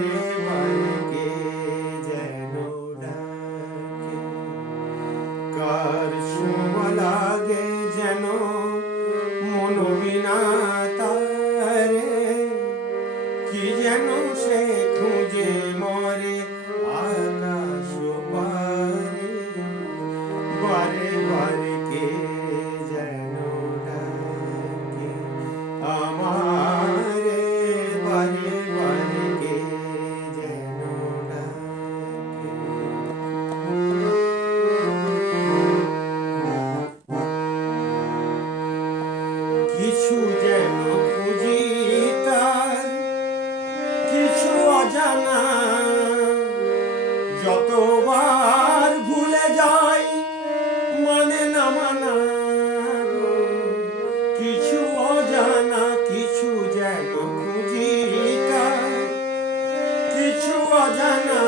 বারে বারে কে যেন ডাকে, কার ছোঁয়া লাগে যেন মনোবিনা তারে, কি যেন সে খুঁজে মরে আকাশ পারে, বারে বারে কে যেন ডাকে আমারে, বারে বারে কে যেন ডাকে। কিছু যেন খুঁজি তার কিছু অজানা, যতবার ভুলে যাই মানে না মানা গো। কিছু অজানা কিছু যেন খুঁজি তার কিছু অজানা,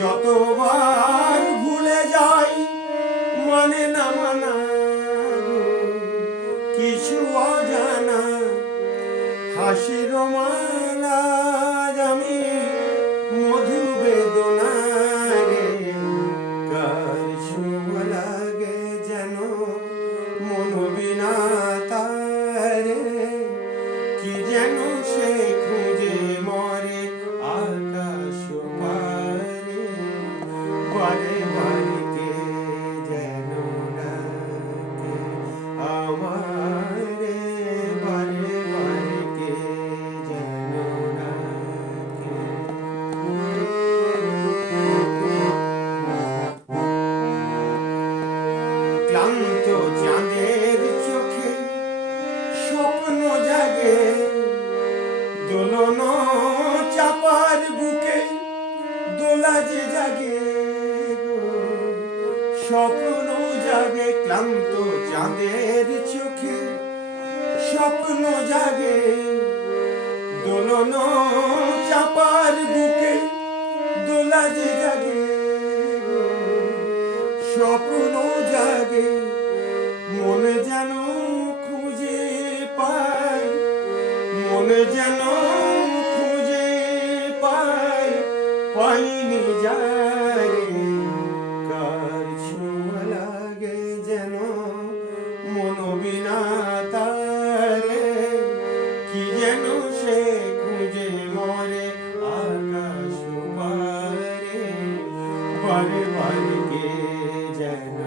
যতবার ভুলে যাই মানে না মানা গো। কিছু অজানা হাসির মালার আমি মধু বেদনারে, কার ছোঁয়া লাগে যেন মনোবিনা তারে, কি যেন সে খুঁজে মরে আকাশ পারে, বারে বারে কে যেন ডাকে আমারে, বারে বারে কে যেন ডাকে। ক্লান্ত চাঁদের চোখে স্বপ্ন জাগে, দোলন চাপার বুকে দোলা যে জাগে গো। স্বপ্ন জাগে ক্লান্ত চাঁদের চোখে স্বপ্ন জাগে, দোলন চাপার বুকে দোলা যে জাগে গো। স্বপ্ন জাগে মনে যেন খুঁজে পাই, মনে যেন খুঁজে পাই পাইনি যায়, কার ছোঁয়া লাগে যেন মনোবিনা তারে, কি যেন সে খুঁজে মরে আকাশ পারে, বারে বারে কে যেন